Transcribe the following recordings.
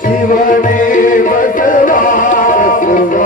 शिवने बसवा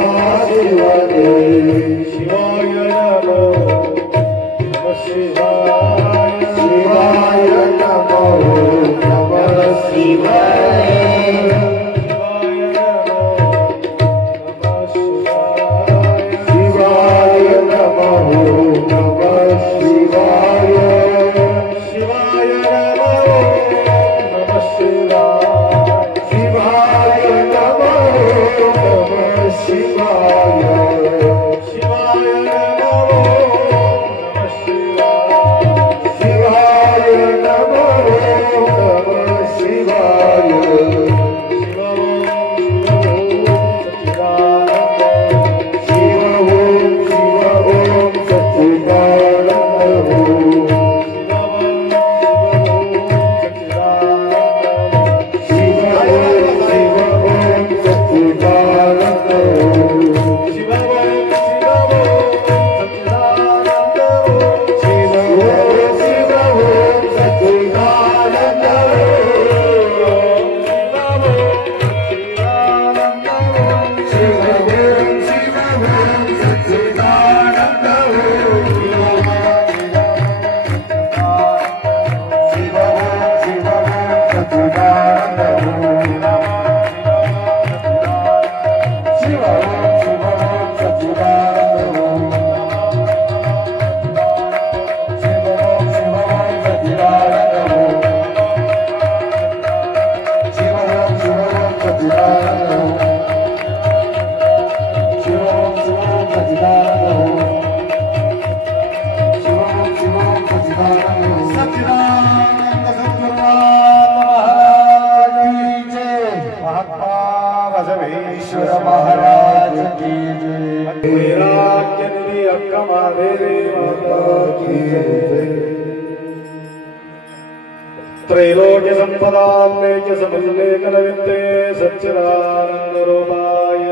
त्रैलोक्य संपदाम्लेक्य समल्लेखनवित्ते सच्चिदानंद रूपाय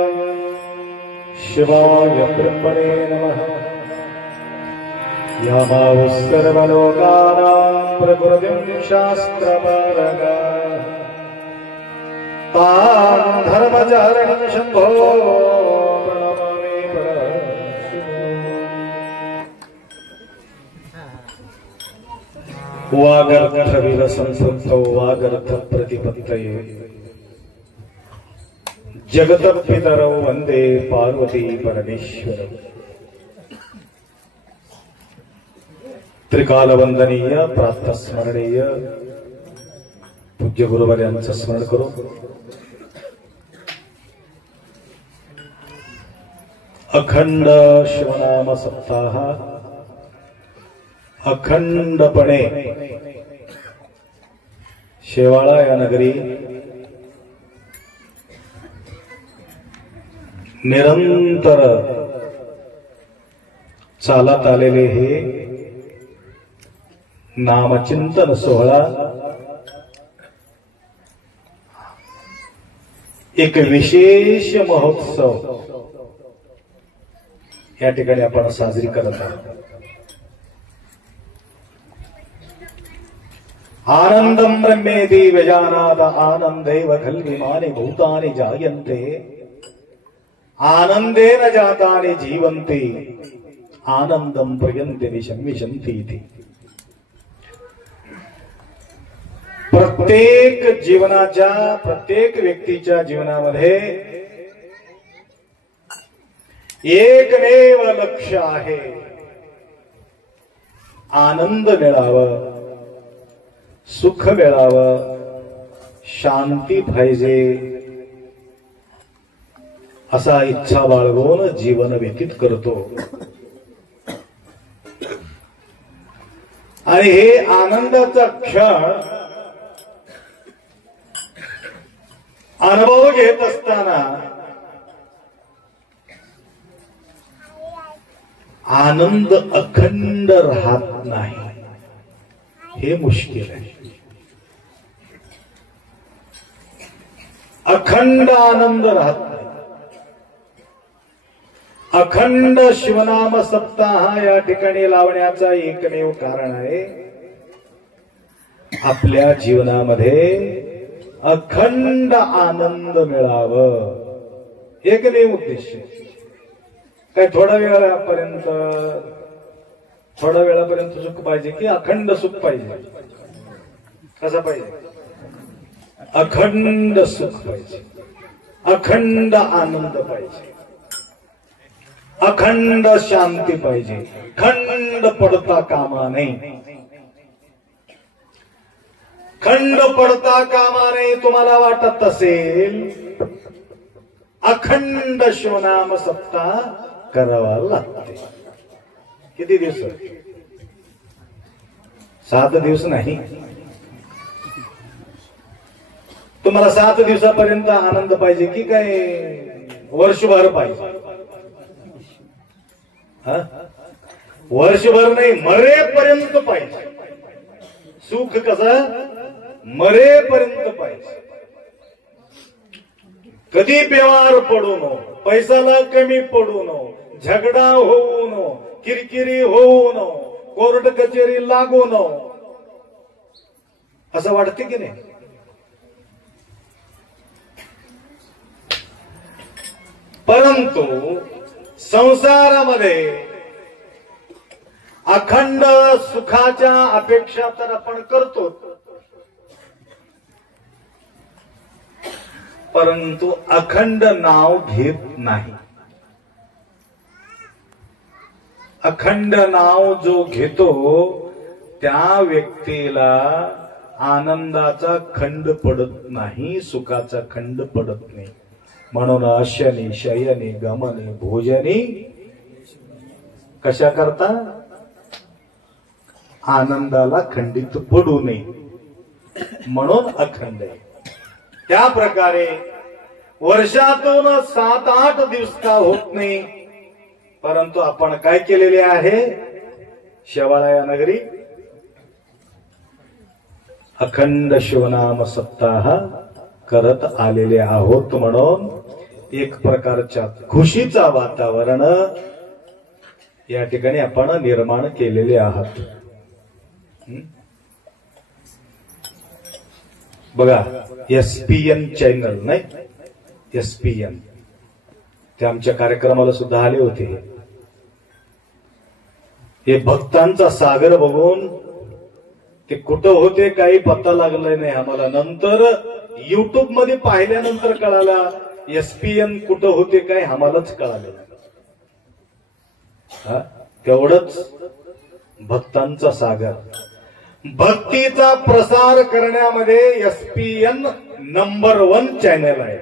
शिवाय ब्रह्मणे नमः। यामावः सर्वलोकानां प्रकृतिं शास्त्रपारगा तां धर्मचारणं शम्भो प्रणमामि वागर्थविव संसृप्तौ वागर्थ प्रतिपत्तये जगतपितरौ वंदे पार्वती परमेश्वरौ। त्रिकालवंदनीय प्रातःस्मरणीय पूज्य गुरुवर्यांचं स्मरण करू। अखंड शिवनाम सप्ताह अखंडपणे शेवाळा या नगरी निरंतर चालत आलेले हे नामचिंतन सोहळा एक विशेष महोत्सव या ठिकाणी आपण साजरी करत आहोत। आनंदं ब्रह्मेति व्यजानात आनंदैव खल्विमानि भूतानि जायन्ते आनंदेन जातानि जीवन्ति आनंदं प्रयन्ति विशन्ति इति। प्रत्येक जीवनाच्या प्रत्येक व्यक्तीच्या जीवनामध्ये एकमेव लक्ष्य आहे, आनंद मिळावं, सुख मिळावं, शांती पाहिजे असा इच्छा बाळगून जीवन व्यतीत करतो। आणि हे आनंदाचा क्षण अनुभव घेत असताना आनंद अखंड राहत नाही, हे मुश्किल आहे। अखंड आनंद राहत नाही। अखंड शिवनाम सप्ताह या ठिकाणी लावण्याचा एकमेव कारण आहे, आपल्या जीवनामध्ये अखंड आनंद मिळावं, एकमेव उद्देश। काय थोड्या वेळापर्यंत सुख पाहिजे की अखंड सुख पाहिजे? कसं पाहिजे? अखंड सुख पाहिजे, अखंड आनंद पाहिजे, अखंड शांती पाहिजे, खंड पडता कामा नये। खंड पडता कामा नये तुम्हाला वाटत असेल, अखंड शिवनाम सप्ताह करावा लागते। किती दिवस? 7 दिवस नाही, तुम्हाला 7 दिवसापर्यंत आनंद पाहिजे की काय वर्षभर पाहिजे? वर्षभर नाही, मरेपर्यंत पाहिजे। सुख कसं? मरेपर्यंत पाहिजे। कधी बेमार पडू नो, पैसाला कमी पडू नो, झगडा होऊ नो, किरकिरी होऊ नो, कोर्ट कचेरी लागू नो, असं वाटते की नाही? परंतु संसारामध्ये अखंड सुखाच्या अपेक्षा तर आपण करतो, परंतु अखंड नाव घेत नाही. अखंड नाव जो घेतो त्या व्यक्तीला आनंदाचा खंड पडत नाही, सुखाचा खंड पडत नाही. म्हणून अशनी शयनी गमनी भोजनी कशा करता आनंदाला खंडित पडू नये म्हणून अखंड आहे. त्या प्रकारे वर्षातून 7-8 दिवस का होत नाही, परंतु आपण काय केलेले आहे, शेवाळा या नगरी अखंड शिवनाम सप्ताह करत आलेले आहोत. म्हणून एक प्रकारच्या खुशीचा वातावरण या ठिकाणी आपण निर्माण केलेले आहात. बघा SPN चॅनल नाही, SPN ते आमच्या कार्यक्रमाला सुद्धा आले होते. हे भक्तांचा सागर बघून ते कुठं होते काही पत्ता लागला नाही आम्हाला. नंतर युट्यूब मध्ये पाहिल्यानंतर कळाला SPN कुठं होते काय आम्हालाच कळाले. तेवढंच भक्तांचा सागर, भक्तीचा प्रसार करण्यामध्ये SPN नंबर 1 चॅनल आहे.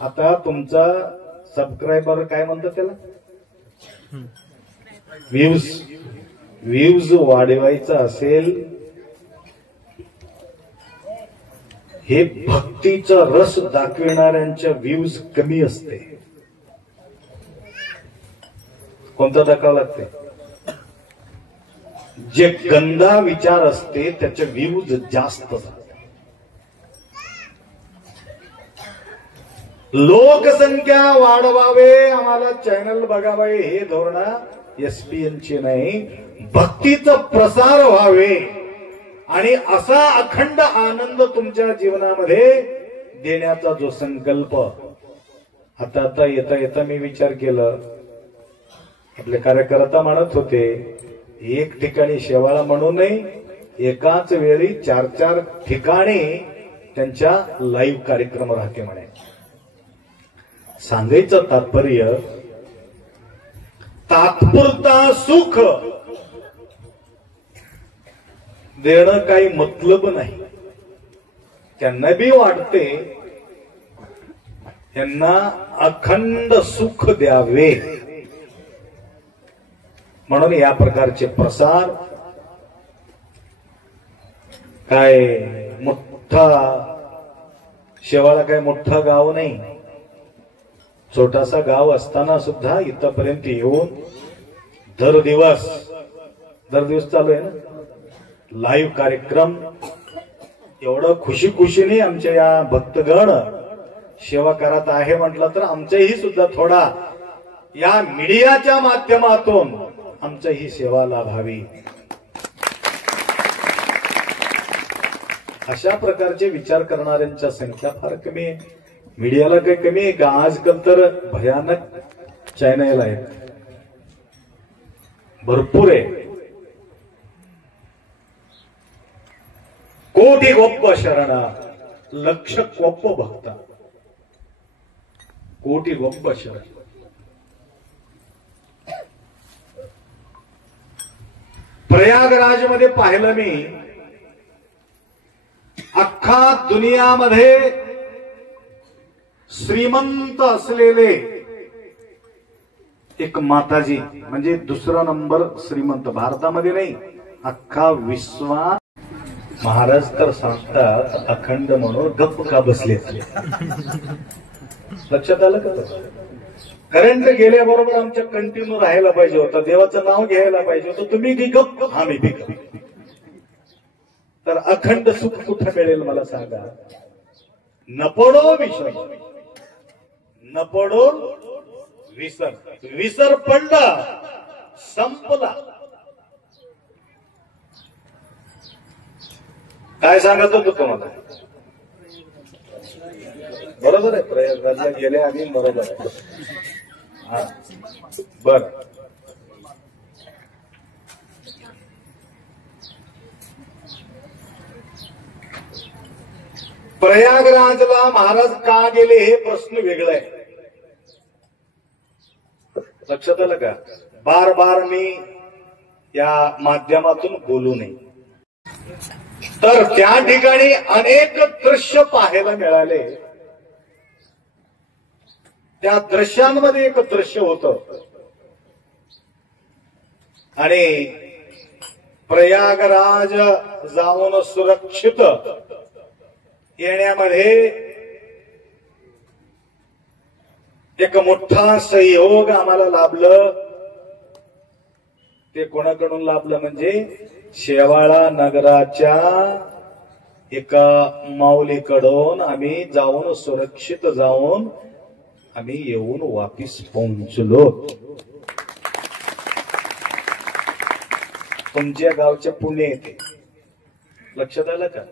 आता तुमचा सबस्क्रायबर काय म्हणतात त्याला, व्ह्यूज वाढवायचा असेल, हे भक्तीचा रस दाखविणाऱ्यांच्या व्ह्यूज कमी असते. कोणता दाखवावं लागते, जे गंदा विचार असते त्याचे व्ह्यूज जास्त असतात. लोकसंख्या वाढवावे, आम्हाला चॅनल बघावे हे धोरण SPN चे नाही, भक्तीचा प्रसार व्हावे आणि असा अखंड आनंद तुमच्या जीवनामध्ये देण्याचा जो संकल्प. आता येता येता मी विचार केलं, आपले कार्यकर्ता म्हणत होते एक ठिकाणी शेवाळा म्हणू नये, एकाच वेळी 4-4 ठिकाणी त्यांच्या लाईव्ह कार्यक्रम राहते म्हणे. सांगायचं तात्पर्य, तात्पुरता सुख देणं काही मतलब नाही. त्यांना बी वाटते त्यांना अखंड सुख द्यावे, म्हणून या प्रकारचे प्रसार. काय मोठा शेवाळा काय मोठा गाव नाही, छोटासा गाव असताना सुद्धा इथपर्यंत येऊन दर दिवस चालू आहे ना लाईव्ह कार्यक्रम. एवढं खुशीने आमच्या या भक्तगण सेवा करत आहे म्हटलं तर आमच्याही सुद्धा थोडा या मीडियाच्या माध्यमातून आमची ही सेवा लाभावी. अशा प्रकारचे विचार करणाऱ्यांच्या संख्या फार कमी आहे. मीडियाला काही कमी आहे का? आजकाल तर भयानक चॅनल आहेत, भरपूर आहे. कोटी गोप्प शरण लक्ष कोप्प भक्त, कोटी गोप्प शरण. प्रयागराज मध्ये पाहिलं मी, अख्खा दुनियामध्ये श्रीमंत असलेले एक माताजी, म्हणजे दुसरा नंबर श्रीमंत भारतामध्ये नाही, अख्खा विश्वात. महाराज तर सांगतात अखंड म्हणून गप्प का बसलेत. लक्षात आलं का? करंट गेल्याबरोबर आमच्या कंटिन्यू राहायला पाहिजे होतं, देवाचं नाव घ्यायला पाहिजे होतं. तुम्ही की गप्प, आम्ही बी गप्प. तर अखंड सुख कुठं मिळेल मला सांगा? न पडो विसर, न पडो विसर. विसर पडला संपला. काय सांगत होतो तुम्हाला? बरोबर आहे, प्रयागराजला गेले आम्ही, बरोबर आहे. हा बर, प्रयागराजला महाराज का गेले हे प्रश्न वेगळा आहे. लक्षात आलं का? बार बार मी या माध्यमातून बोलू नये. तर त्या ठिकाणी अनेक दृश्य पाहायला मिळाले. त्या दृश्यांमध्ये एक दृश्य होतं आणि प्रयागराज जाऊन सुरक्षित येण्यामध्ये एक मोठा सहयोग आम्हाला लाभलं. ते कोणाकडून लाभलं म्हणजे शेवाळा नगराच्या एका माऊलीकडून आम्ही जाऊन सुरक्षित जाऊन आम्ही येऊन वापिस पोहोचलो. तुमच्या गावचे पुण्य येते. लक्षात आलं का?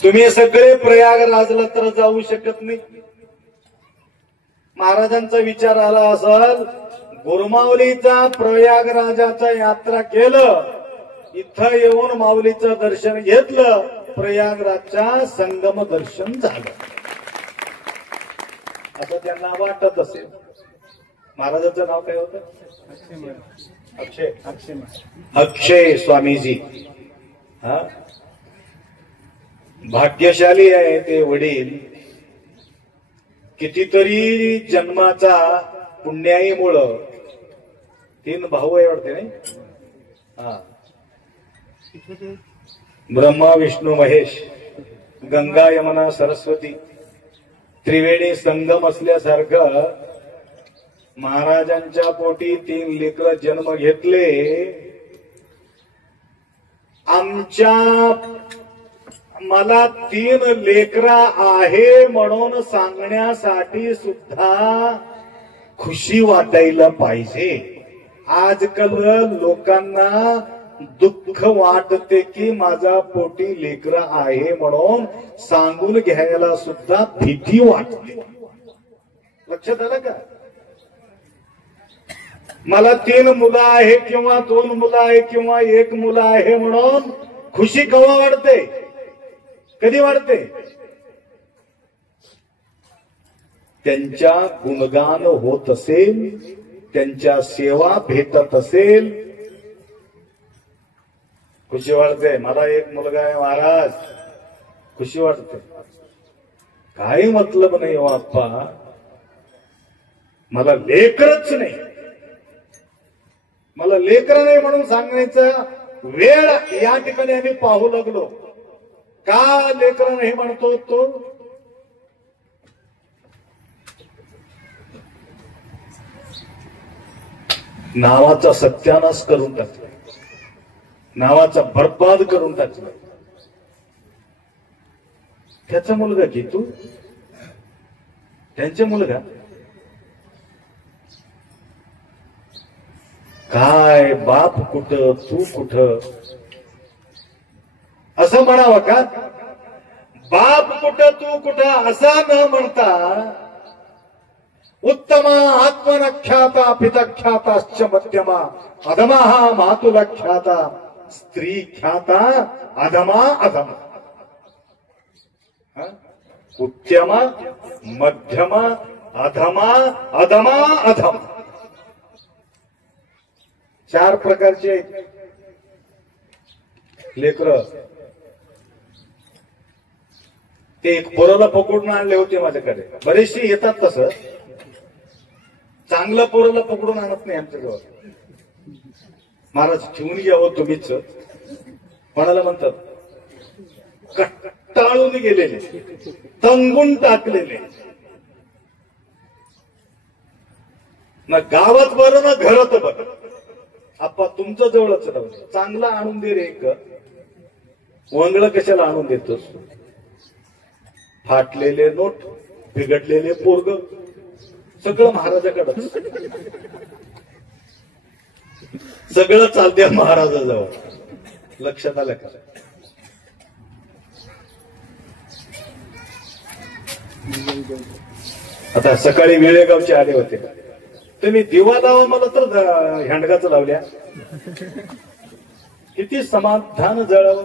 तुम्ही सगळे प्रयागराजला तर जाऊ शकत नाही. महाराजांचा विचार आला असेल गुरुमाऊलीचा प्रयागराजाचा यात्रा केलं, इथं येऊन माऊलीचं दर्शन घेतलं, प्रयागराजच्या संगम दर्शन झालं असं त्यांना वाटत असेल. महाराजांचं नाव काय होतं? अक्षय स्वामीजी. हा, भाग्यशाली आहे ते वडील. कितीतरी जन्माचा पुण्याईमुळं 3 भाऊ आहे वाटते नाही. हा, ब्रह्मा विष्णू महेश, गंगा यमुना सरस्वती त्रिवेणी संगम असल्यासारखं महाराजांच्या पोटी 3 लेकरं जन्म घेतले. मला 3 लेकरा आहे म्हणून सांगण्यासाठी सुद्धा खुशी वाटायला पाहिजे. आजकाल लोकांना दुःख वाटते की माझा पोटी लेकरा आहे म्हणून सांगून घ्यायला सुद्धा भीती वाटते. लक्षात आलं का? मला 3 मुलं आहे किंवा 2 मुलं आहे किंवा 1 मुलं आहे म्हणून खुशी केव्हा वाटते? कधी वाटते? त्यांच्या गुणगान होत असेल, त्यांच्या सेवा भेटत असेल, खुशी वाटते. मला 1 मुलगा आहे महाराज, खुशी वाटते. काही मतलब नाही हो आप्पा, मला लेकरच नाही, मला लेकर नाही म्हणून सांगण्याचा वेळ या ठिकाणी आम्ही पाहू लागलो. का लेकर नाही म्हणतो तो? नावाचा सत्यानाश करून टाकला, नावाचा बरबाद करून टाकला. त्याचा मुलगा की तू, त्यांचा मुलगा काय, बाप कुठं तू कुठं असं म्हणावं का? बाप कुठं तू कुठं असा न म्हणता उत्तमा आत्मनख्याता पितख्याताश्च मध्यमा अधमा मातुलख्याता स्त्री ख्याता अधमा अधमा. उत्तमा मध्यमा अधमा अधमा अधम 4 प्रकारचे लेकर. ते एक पोराला पकडून आणले होते माझ्याकडे. बरेचसे येतात तसं, चांगलं पोराला पकडून आणत नाही आमच्याजवळ. महाराज ठेवून घ्यावं तुम्हीच कोणाला म्हणतात. कट्टाळून गेलेले, तंगून टाकलेले, ना गावात बरं ना घरात बरं. आप्पा तुमचं जवळच राहू, चांगलं आणून दे रे. एक वंगळ कशाला आणून देतोस? फाटलेले नोट, बिघडलेले पोरग, सगळं महाराजाकडे, सगळं चालते महाराजाजवळ. लक्षात आलं का? आता सकाळी वेळेगावचे आले होते. तुम्ही दिवा लावा मला तर हँडगाच लावल्या. किती समाधान जळावं.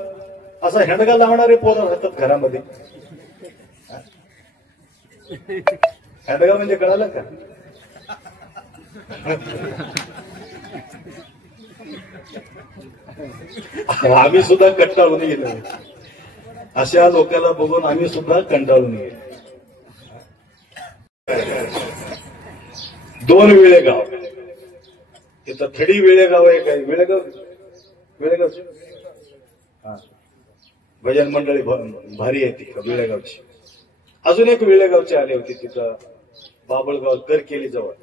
असा हेंडगा लावणारे पोरं राहतात घरामध्ये. हेंडगा म्हणजे कळालं का? आम्ही सुद्धा कंटाळून गेलो. अशा लोकांना बघून आम्ही सुद्धा कंटाळून गेलो. 2 वेळेगाव, तिथं थडी वेळेगाव आहे. काय वेळेगाव? हा, भजन मंडळी भारी आहे ती वेळेगावची. अजून एक वेळेगावची आली होती तिथं बाबळगाव करकेली जवळ.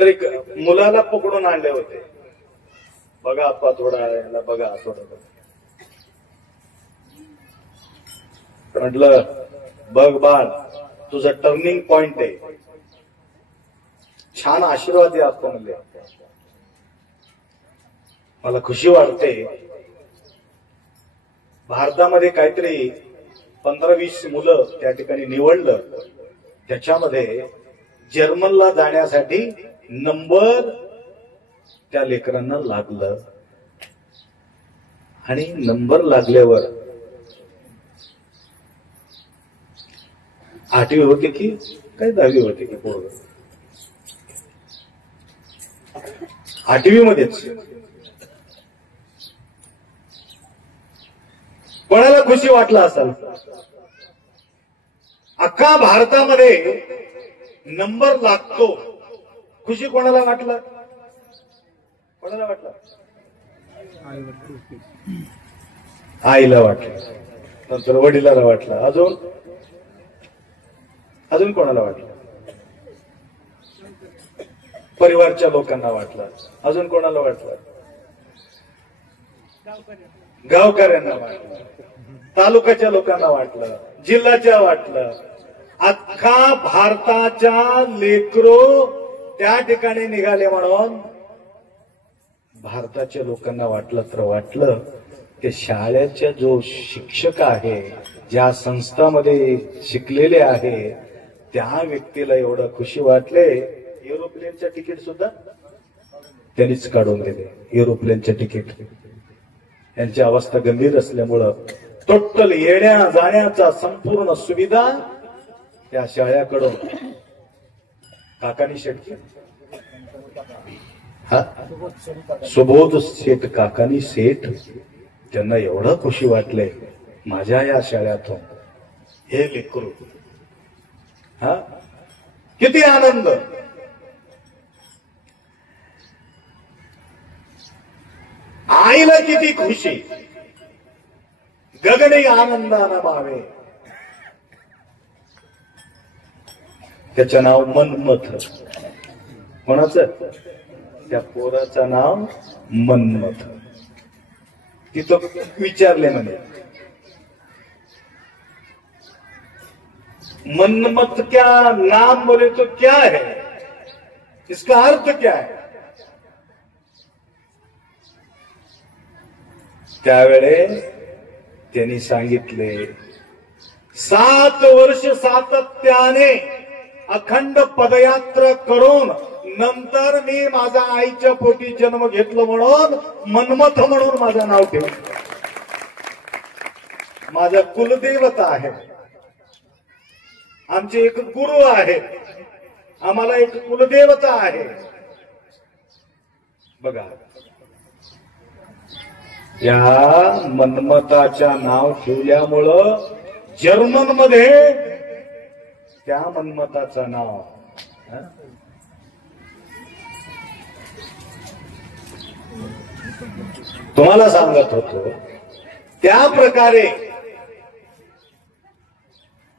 तर एक मुलाला पकडून आणले होते. बघा आप्पा थोडा याला बघा थोडं. म्हटलं बघ बाळ, तुझा टर्निंग पॉइंट आहे, छान आशीर्वाद आहे आप्पा म्हणले. मला खुशी वाटते. भारतामध्ये काहीतरी 15-20 मुलं त्या ठिकाणी निवडलं. त्याच्यामध्ये जर्मनला जाण्यासाठी नंबर त्या लेकरांना लागलं. आणि नंबर लागल्यावर 8वी होते की काय 10वी होते की पोरं 8वी मध्येच. कोणाला खुशी वाटलं असेल? अख्खा भारतामध्ये नंबर लागतो, खुशी कोणाला वाटलं? कोणाला वाटलं? आईला वाटलं, नंतर वडिलाला वाटलं, अजून कोणाला वाटलं? परिवारच्या लोकांना वाटलं. अजून कोणाला वाटलं? गावकऱ्यांना वाटलं, तालुक्याच्या लोकांना वाटलं, जिल्ह्याच्या वाटलं. अख्खा भारताच्या लेकरो त्या ठिकाणी निघाले म्हणून भारताच्या लोकांना वाटलं तर वाटलं. ते शाळेच्या जो शिक्षक आहे, ज्या संस्थामध्ये शिकलेले आहे, त्या व्यक्तीला एवढं खुशी वाटले. एरोप्लेनचं तिकीट सुद्धा त्यांनीच काढून दिले. एरोप्लेनचे तिकीट. यांची अवस्था गंभीर असल्यामुळं टोटल येण्या जाण्याचा संपूर्ण सुविधा या शाळेकडून काकानी शेठ, सुबोध शेठ काकानी शेठ, त्यांना एवढं खुशी वाटले माझ्या या शाळेतून हे लेकरू. हा, किती आनंद. आईला किती खुशी. गगने आनंदानं मावे. त्याचं नाव मनमथ. कोणाचं? त्या पोराचं नाव मनमथ. तिथं विचारले म्हणे, मनमथ क्या नाम बोले तो क्या है, इसका अर्थ क्या है? त्यावेळे त्यांनी सांगितले, 7 वर्ष सातत्याने अखंड पदयात्रा करून नंतर मी माझ्या आईच्या पोटी जन्म घेतलो म्हणून मनमथ म्हणून माझं नाव ठेवलं. माझा कुलदेवता आहे, आमचे एक गुरु आहे, आम्हाला एक कुलदेवता आहे. बघा, या मनमथाच्या नाव ठेवल्यामुळं जर्मनमध्ये त्या मनमथाचं नाव तुम्हाला सांगत होतो. त्या प्रकारे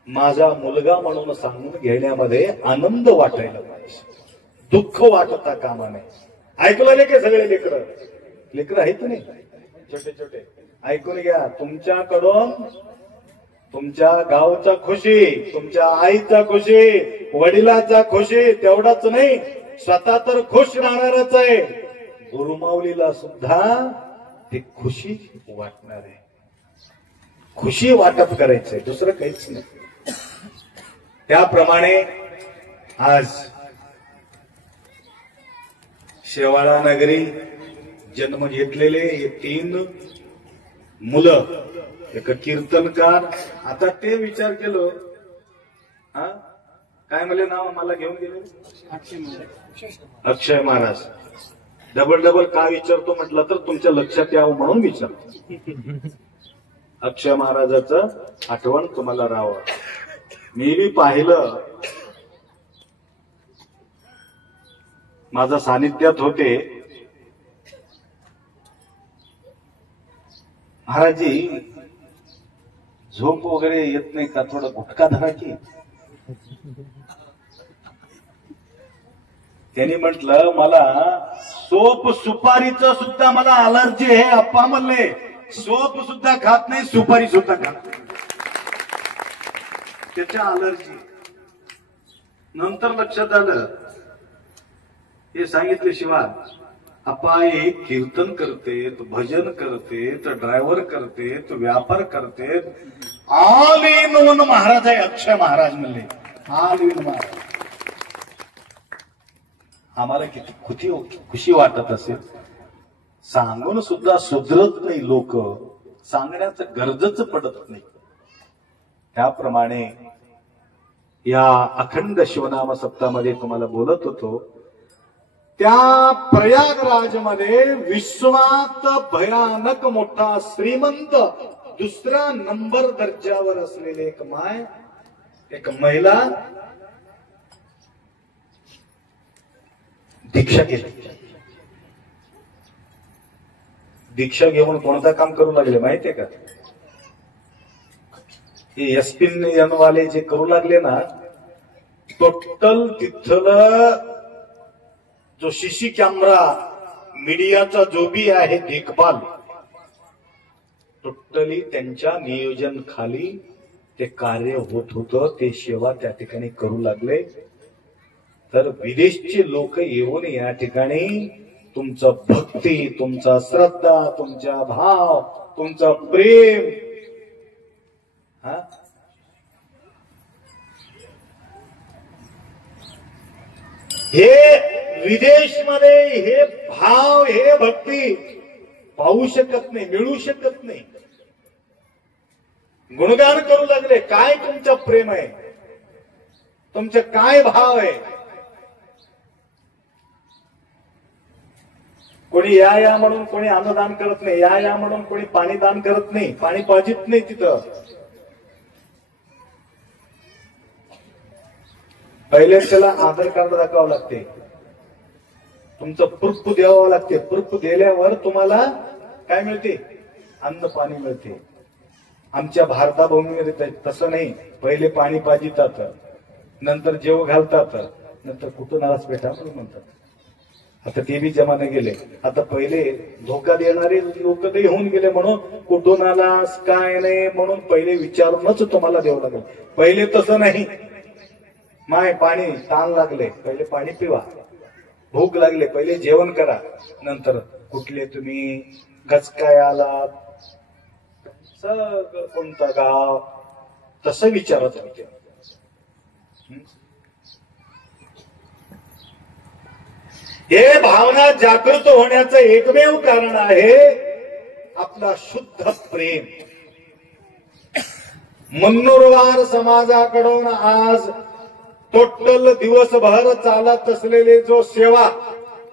माझा मुलगा म्हणून सांगून घेण्यामध्ये आनंद वाटायला पाहिजे, दुःख वाटता कामा नये. ऐकलं नाही का सगळे लेकरं आहेत नाही छोटे छोटे? ऐकून घ्या. तुमच्याकडून तुमच्या गावचा खुशी, तुमच्या आईचा खुशी, वडिलाचा खुशी, तेवढाच नाही, स्वतः तर खुश राहणारच आहे, गुरुमाऊलीला सुद्धा ती खुशी वाटणार आहे. खुशी वाटप करायचंय, दुसरं काहीच नाही. त्याप्रमाणे आज शेवाळा नगरी जन्म घेतलेले हे 3 मुलं, एक कीर्तनकार. आता ते विचार केलो, हा काय म्हणले नाव मला घेऊन गेले, अक्षय महाराज. डबल का विचारतो म्हटलं तर तुमच्या लक्षात यावं म्हणून विचारतो. अक्षय महाराजाचं आठवण तुम्हाला राहावं. मी पाहिलं, माझ्या सानिध्यात होते. महाराजी झोप वगैरे येत नाही का, थोडं गुटखा धरा की. त्यांनी म्हटलं मला सोप सुपारीचं सुद्धा मला अलर्जी आहे. अप्पा म्हणले सोप सुद्धा खात नाही, सुपारी सुद्धा खात नाही, त्याच्या अलर्जी. नंतर लक्षात आलं, हे सांगितल्याशिवाय अप्पा हे कीर्तन करते, तो भजन करते, तो ड्रायव्हर करते, तो व्यापार करते, ऑल इन वन महाराज आहे. अक्षय महाराज म्हणले ऑल इन महाराज. आम्हाला किती खुशी वाटत असेल. सांगून सुद्धा सुधरत नाही लोक, सांगण्याचं गरजच पडत नाही. त्याप्रमाणे या अखंड शिवनाम सप्तामध्ये तुम्हाला बोलत होतो, त्या प्रयागराजमध्ये विश्वात भयानक मोठा श्रीमंत 2रा नंबर दर्जावर असलेले एक महिला दीक्षा घेतली. दीक्षा घेऊन कोणतं काम करू लागले माहितीये का? हे एसपीन वाले जे करू लागले ना, टोटल तिथलं जो सीसी कॅमेरा मीडियाचा जो बी आहे देखभाल, टोटली त्यांच्या नियोजन खाली ते कार्य होत होतं. ते सेवा त्या ठिकाणी करू लागले. तर विदेशचे लोक येऊन या ठिकाणी तुमचं भक्ती, तुमचा श्रद्धा, तुमचा भाव, तुमचं प्रेम, हे विदेशमध्ये हे भाव, हे भक्ती पाहू शकत नाही, मिळू शकत नाही. गुणगान करू लागले, काय तुमचं प्रेम आहे, तुमचे काय भाव आहे. कोणी या म्हणून कोणी अन्नदान करत नाही, या म्हणून कोणी पाणी दान करत नाही, पाणी पाजित नाही. तिथं पहिले त्याला आधार कार्ड दाखवावं लागते, तुमचं प्रूफ द्यावं लागते. प्रूफ दिल्यावर तुम्हाला काय मिळते, अन्न पाणी मिळते. आमच्या भारताभूमीमध्ये तसं नाही. पहिले पाणी पाजितात, नंतर जेव घालतात, नंतर कुठून आलास बेटा म्हणून म्हणतात. आता ते बी जमाने गेले. आता पहिले धोका देणारे लोक ते होऊन गेले, म्हणून कुठून आलास काय नाही म्हणून पहिले विचारूनच तुम्हाला द्यावं लागेल. पहिले तसं नाही. माय पाणी ताण लागले, पहिले पाणी पिवा. भूक लागले, पहिले जेवण करा. नंतर कुठले तुम्ही, कस काय आलात, सगळं कोणतं गाव, तसं विचारत होते. हे भावना जागृत होण्याचं एकमेव कारण आहे आपला शुद्ध प्रेम. मन्नुरवार समाजाकडून आज टोटल दिवसभर चालत असलेले जो सेवा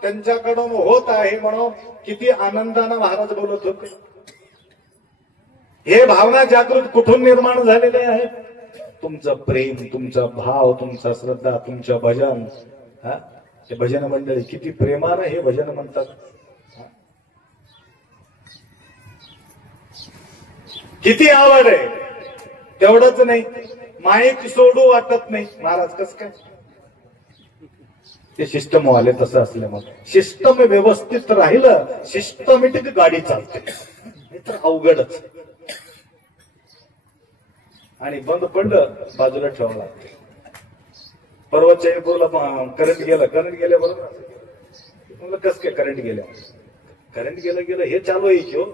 त्यांच्याकडून होत आहे, म्हणून किती आनंदानं महाराज बोलत होते. हे भावना जागृत कुठून निर्माण झालेले आहे? तुमचं प्रेम, तुमचा भाव, तुमचा श्रद्धा, तुमचं भजन. हे भजन मंडळी किती प्रेमानं हे भजन म्हणतात, किती आवड आहे. तेवढंच नाही, माईक सोडू वाटत नाही. महाराज कस काय? ते सिस्टम वाले तसं असल्यामुळे. सिस्टम व्यवस्थित राहिलं, सिस्टमॅटिक गाडी चालते, नाही तर अवघडच. आणि बंद पडलं बाजूला ठेवावं लागते. परवा जयपूरला करंट गेल्याबरोबर म्हणलं कस काय करंट गेलं हे चालू आहे की हो.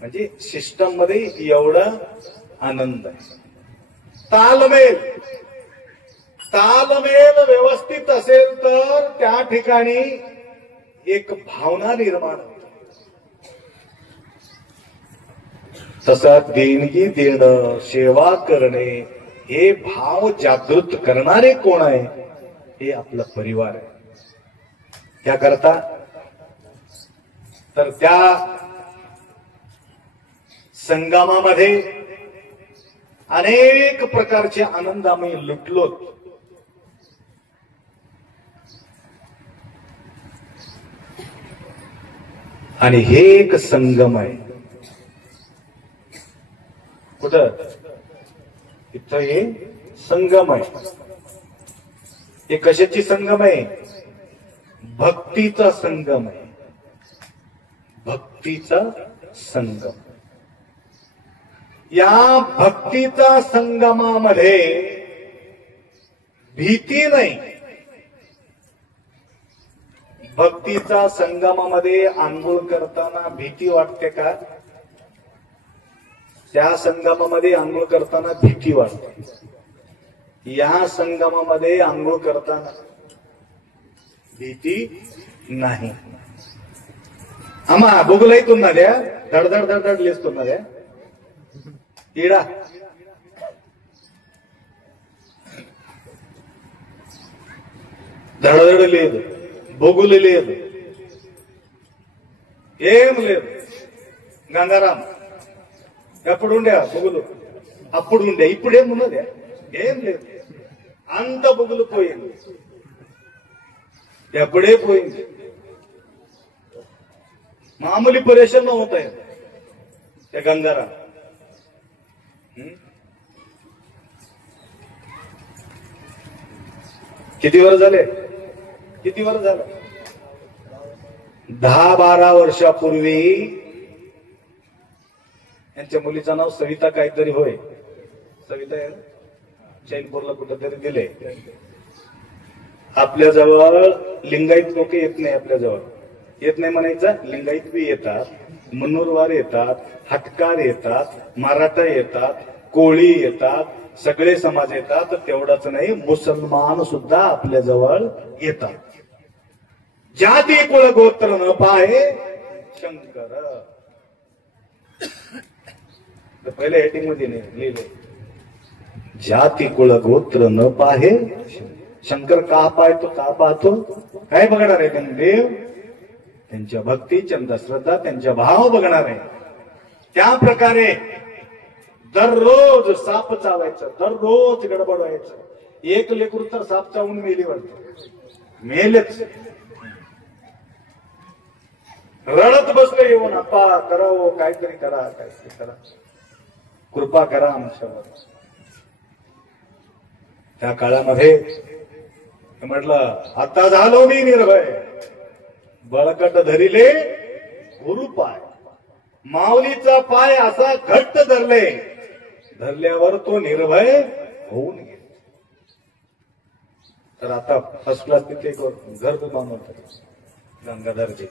म्हणजे सिस्टम मध्ये एवढा आनंद आहे. तालमेल व्यवस्थित असेल तर त्या ठिकाणी एक भावना निर्माण होते. तसा देणगी देणं, सेवा करणे हे भाव जागृत करणारे कोण आहे? हे आपला परिवार आहे. त्याकरता तर त्या संगमामध्ये अनेक प्रकारचे आनंद आम्ही लुटलोत. आणि हे एक संगम आहे. कुठं? इथं हे संगम आहे. हे कशाची संगम आहे? भक्तीचा संगम आहे. भक्तीचा संगम. या भक्तीचा संगमामध्ये भीती नाही. भक्तीचा संगमामध्ये आंघोळ करताना भीती वाटते का? त्या संगमामध्ये आंघोळ करताना भीती वाटते. या संगमामध्ये आंघोळ करताना भीती नाही. आम्हा बुगलाई तुन्नाद्या धडधड धडधड लेस तुन्नाद्या ఈడా దడదడ లేదు, బొగులు లేదు, ఏం లేదు. గంగారాం ఎప్పుడుండే బొగులు? అప్పుడు ఉండే. ఇప్పుడేమున్నదే? ఏం లేదు. అంత బొగులు పోయింది. ఎప్పుడే పోయింది. मामूली परेशान होत आहे त्या गंगाराम. किती वर्ष झाले? किती वर्ष झालं? 10-12 वर्षापूर्वी यांच्या मुलीचं नाव सविता काहीतरी होय. सविता चैनपूरला कुठेतरी दिले. आपल्या जवळ लिंगायत लोक येत नाही. आपल्या जवळ येत नाही म्हणायचं. लिंगायत बी येतात, मनुरवार येतात, हटकार येतात, मराठा येतात, कोळी येतात, सगळे समाज येतात. तेवढाच नाही, मुसलमान सुद्धा आपल्या जवळ येतात. जाती कुळ गोत्र न पाहे शंकर. पहिल्या हेटिंग मध्ये लिहिले, जाती कुळ गोत्र न पाहे शंकर. का पाहतो? का पाहतो? काय बघणार आहे त्यांनी? देव, त्यांच्या भक्ती, श्रद्धा, त्यांच्या भाव बघणार आहे. त्या प्रकारे दररोज साप चावायचं, दररोज गडबड व्हायचं. एक लेकरू तर साप चावून मेली वाटते. मेलेच. रडत बसलं येऊन, अप्पा करावं, काहीतरी करा, काहीतरी करा, कृपा करा आमच्यावर. त्या काळामध्ये म्हटलं, आता झालो मी निर्भय, बळकट धरिले गुरु पाय. माऊलीचा पाय असा घट्ट धरले, धरल्यावर तो निर्भय होऊन गेला. तर आता फर्स्ट क्लास तिथे घर बांधवत गंगाधरजी.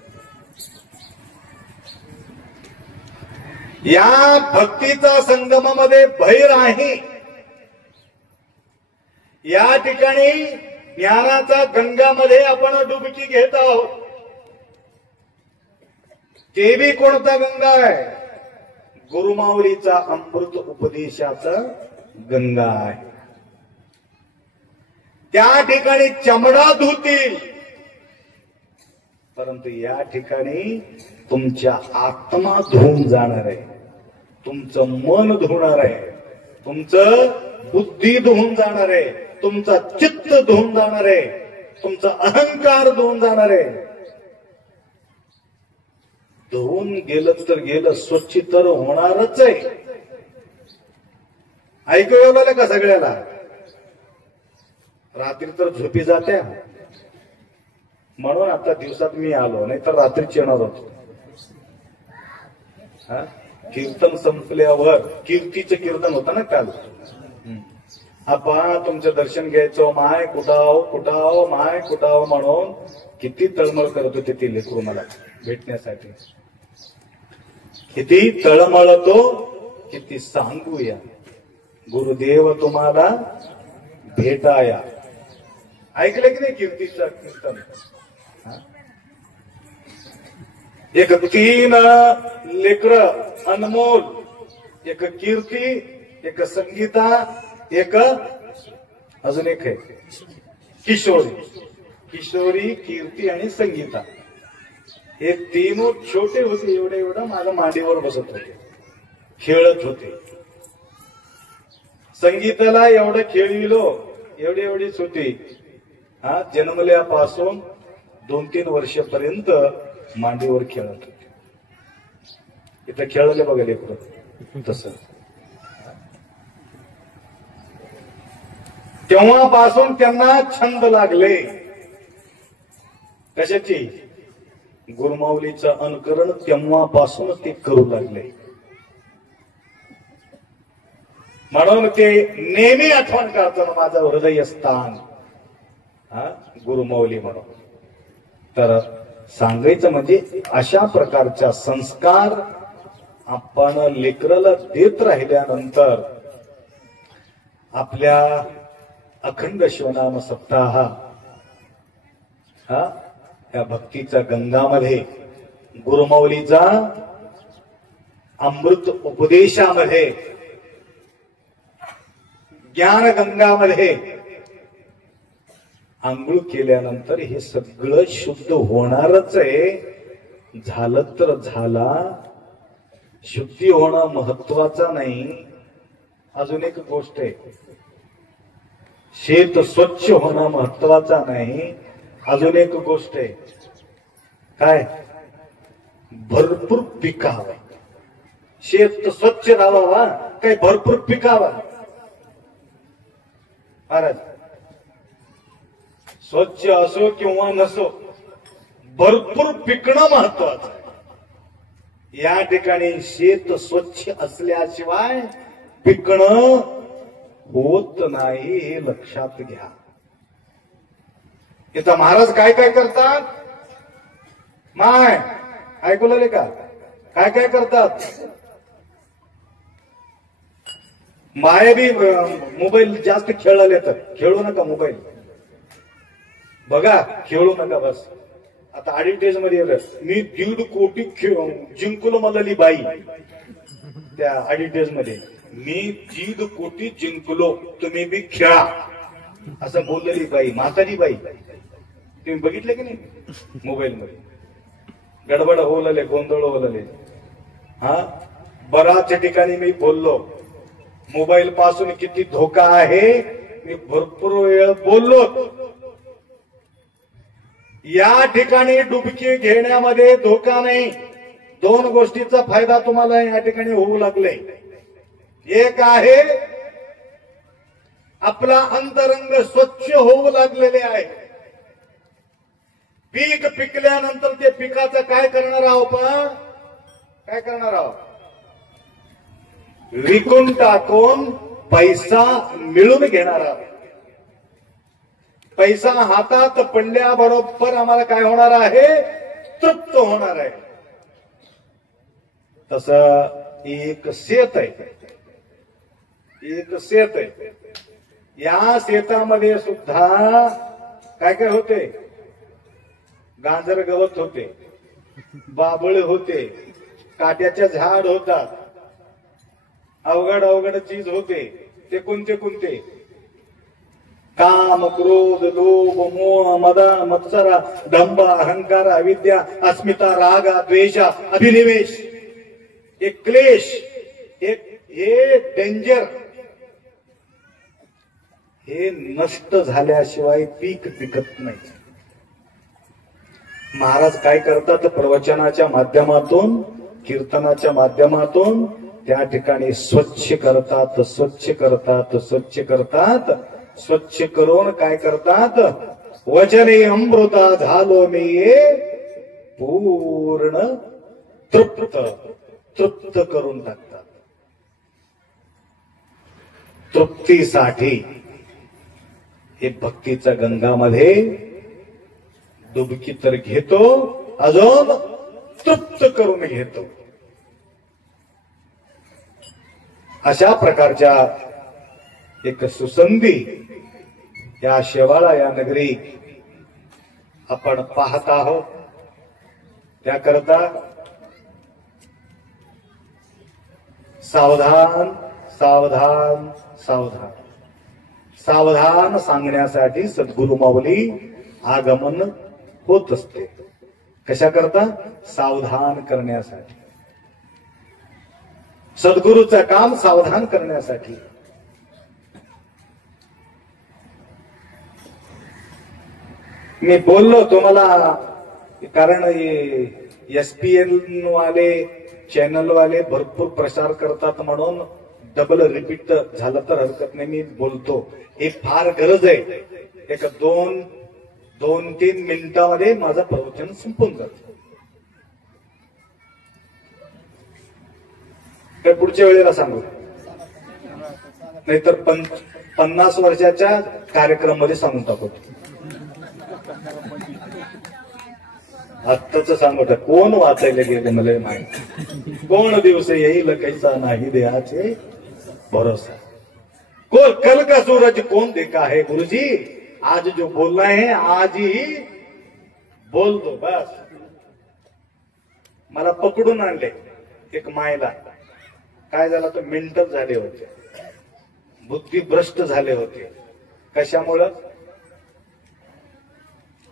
या भक्तीचा संगमामध्ये भय नाही. या ठिकाणी ज्ञानाचा गंगामध्ये आपण डुबकी घेत आहोत. ते बी कोणता गंगा आहे? गुरुमाऊलीचा अमृत उपदेशाचा गंगा आहे. त्या ठिकाणी चमडा धुतील, परंतु या ठिकाणी तुमच्या आत्मा धुवून जाणार आहे, तुमचं मन धुणार आहे, तुमचं बुद्धी धुवून जाणार आहे, तुमचा चित्त धुवून जाणार आहे, तुमचा अहंकार धुवून जाणार आहे. धुवून गेलं तर गेलं, स्वच्छ तर होणारच आहे. ऐकू येऊ का सगळ्याला? रात्री तर झोपी जात्या, म्हणून आता दिवसात मी आलो, नाही तर रात्रीच येणार होतो. कीर्तन संपल्यावर, कीर्तीचं कीर्तन होतं ना काल, आपण तुमचं दर्शन घ्यायचं, माय कुटाव कुटाव, माय कुटाव म्हणून किती तळमळ करत होते ते लेकरू मला भेटण्यासाठी. किती तळमळतो, किती सांगूया. गुरुदेव तुम्हाला भेटाया. ऐकलं की नाही कीर्तीचं कीर्तन? एक 3 लेकर अनमोल, एक कीर्ती, एक संगीता, एक अजून एक आहे किशोरी. किशोरी, कीर्ती आणि संगीता हे 3 छोटे होते, एवढं माझ्या मांडीवर बसत होते, खेळत होते. संगीताला एवढं खेळविलो, एवढीच होती. जन्मल्यापासून 2-3 वर्षापर्यंत मांडीवर खेळत होते. इथं खेळले बघा लेकरं तसं. तेव्हापासून त्यांना छंद लागले कशाची? गुरुमाऊलीचं अनुकरण तेव्हापासून ते करू लागले. म्हणून ते नेहमी आठवण करतात माझं हृदयस्थान गुरुमाऊली म्हणून. तर सांगायचं म्हणजे अशा प्रकारच्या संस्कार आपण लेकराला देत राहिल्यानंतर आपल्या अखंड शिवनाम सप्ताह या भक्तीच्या गंगामध्ये, गुरुमाऊलीचा अमृत उपदेशामध्ये, ज्ञान गंगामध्ये आंघोळ केल्यानंतर हे सगळं शुद्ध होणारच आहे. झालं तर झाला, शुद्धी होणं महत्वाचं नाही. अजून एक गोष्ट आहे, शेत स्वच्छ होणं महत्वाचा नाही. अजून एक गोष्ट आहे, काय? भरपूर पिकावं. शेत स्वच्छ राहावा, काय भरपूर पिकावं. महाराज, स्वच्छ असो किंवा नसो, भरपूर पिकणं महत्वाचं आहे. या ठिकाणी शेत स्वच्छ असल्याशिवाय पिकणं होत नाही, हे लक्षात घ्या. इथं महाराज काय काय करतात? माय ऐकू लागले का? काय काय करतात? माय बी मोबाईल जास्त खेळले तर खेळू नका. मोबाईल बघा, खेळू नका बस. आता ऍडव्हर्टाइज मध्ये आलं, मी 1.5 कोटी जिंकलो म्हणाली बाई. त्या ऍडव्हर्टाइज मध्ये मी 1.5 कोटी जिंकलो, तुम्ही बी खेळा असं बोललेली बाई, म्हातारी बाई. तुम्ही बघितलं की नाही मोबाईल मध्ये? गडबड होऊ लागले, गोंधळ होऊ लागले. बराच ठिकाणी मी बोललो मोबाईल पासून किती धोका आहे, मी भरपूर वेळ बोललो. या ठिकाणी डुबकी घेण्यामध्ये धोका नाही. 2 गोष्टीचा फायदा तुम्हाला या ठिकाणी होऊ लागले. एक आहे, आपला अंतरंग स्वच्छ होऊ लागलेले आहे. पीक पिकल्यानंतर ते पिकाचं काय करणार आहोत? पण काय करणार आहोत? विकून टाकून पैसा मिळून घेणार आहोत. पैसा हातात पडल्याबरोबर आम्हाला काय होणार आहे? तृप्त होणार आहे. तसं एक शेत आहे, एक शेत आहे. या शेतामध्ये सुद्धा काय काय होते? गांजर गवत होते, बाबळ होते, काट्याच्या झाड होतात, अवघड चीज होते. ते कोणते कोणते? काम, क्रोध, लोभ, मोह, मद, मत्सर, दंभ, अहंकार, अविद्या, अस्मिता, राग, द्वेष, अभिनिवेश, एक क्लेश, एक हे डेंजर. हे नष्ट झाल्याशिवाय पीक पिकत नाही. महाराज काय करतात? प्रवचनाच्या माध्यमातून, कीर्तनाच्या माध्यमातून त्या ठिकाणी स्वच्छ करतात, स्वच्छ करतात, स्वच्छ करतात. स्वच्छ करून काय करतात? वचने अमृता झालो मी पूर्ण तृप्त, तृप्त करून टाकतात. तृप्तीसाठी हे भक्तीच्या गंगामध्ये डुबकी तर घेतो, अजून तृप्त करून घेतो. अशा प्रकारच्या एक सुसंधी या शेवाळा या नगरी आपण पाहत आहोत. त्याकरता सावधान सावधान सावधान सावधान सांगण्यासाठी सद्गुरु माऊली आगमन होत असते. कशा करता? सावधान करण्यासाठी. सद्गुरूचं काम सावधान करण्यासाठी. मी बोललो तुम्हाला, कारण SPN वाले चॅनल वाले भरपूर प्रसार करतात म्हणून डबल रिपीट झालं तर हरकत नाही. मी बोलतो, एक फार गरज आहे. एक 2-3 मिनिटांमध्ये माझं प्रवचन संपून जातं. तर पुढच्या वेळेला सांगू, नाहीतर 50 वर्षाच्या कार्यक्रम मध्ये सांगून टाकू. आत्ताच सांगत कोण वाचायला गेले मला माहिती. कोण दिवस येईल कैसा नाही देहाचे भरोसा. कोण कल का सूरज कौन देखा है गुरुजी. आज जो बोलना है आज ही बोल दो बस. मला पकडून आणले एक मायला. काय झालं तर मेंटल झाले होते, बुद्धिभ्रष्ट झाले होते.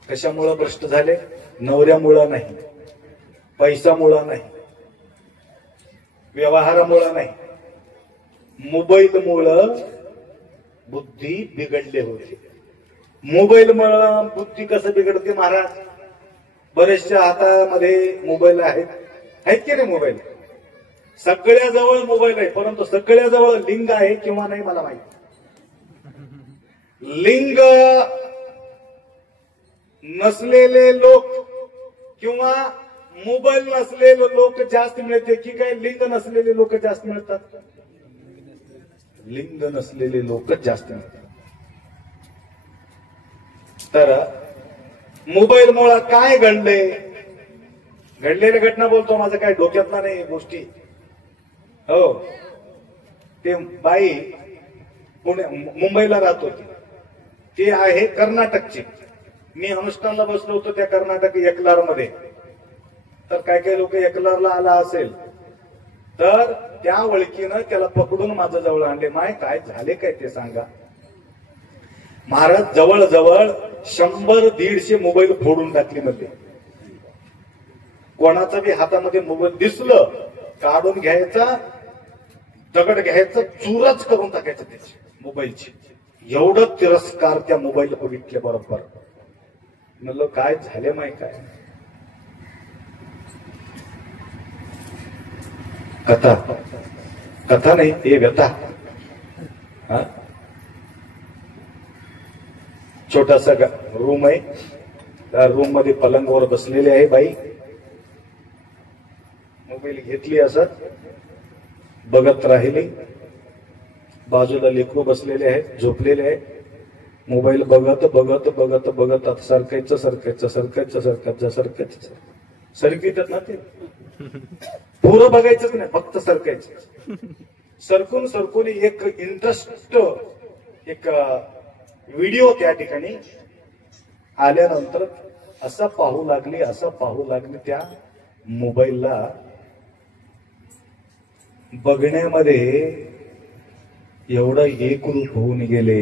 कशामुळं भ्रष्ट झाले? नवऱ्यामुळं नाही, पैशामुळं नाही, व्यवहारामुळं नाही, मोबाईलमुळं बुद्धी बिघडले होते. मोबाईलमुळं बुद्धी कसं बिघडते महाराज? बरेचशा हातामध्ये मोबाईल आहेत की नाही? मोबाईल सगळ्याजवळ मोबाईल आहे, परंतु सगळ्याजवळ लिंग आहे किंवा नाही मला माहिती. लिंग नसलेले लोक किंवा मोबाईल नसलेले लोक जास्त मिळते की काय लिंग नसलेले लोक जास्त मिळतात? लिंग नसलेले लोक जास्त मिळतात. तर मोबाईल मुळे काय घडले? घडलेल्या घटना बोलतो, माझं काय डोक्यातला नाही गोष्टी. हो, ते बाई मुंबईला राहत होती. ती आहे कर्नाटकची. मी अनुष्ठानला बसलो होतो त्या कर्नाटक एकलार मध्ये. तर काय काय लोक एकलारला आला असेल तर त्या ओळखीनं त्याला पकडून माझ्या जवळ आणले. माय काय झाले काय ते सांगा. महाराज जवळजवळ 100-150 मोबाईल फोडून टाकली मध्ये. कोणाचा बी हातामध्ये मोबाईल दिसलं काढून घ्यायचा, दगड घ्यायचा, चुरच करून टाकायचं त्याची मोबाईलची. एवढं तिरस्कार त्या मोबाईल बघितले बरोबर. म्हणलं काय झाले माय काय. कथा नाही, हे व्यथा. छोटासा रूम आहे, त्या रूम मध्ये पलंगावर बसलेली आहे बाई. मोबाईल घेतली असत बघत राहिली. बाजूला लेकरू बसलेले आहेत, झोपलेले आहेत. मोबाईल बघत बघत बघत बघत आता सरकायचं सरकायचं सरकायचं सरकायचं सरकायचं सरकीत ना ते पुरं बघायचंच नाही, फक्त सरकायचं. सरकून सरकून एक इंटरेस्ट, एक व्हिडिओ त्या ठिकाणी आल्यानंतर असं पाहू लागली त्या मोबाईलला. बघण्यामध्ये एवढं एकरूप होऊन गेले.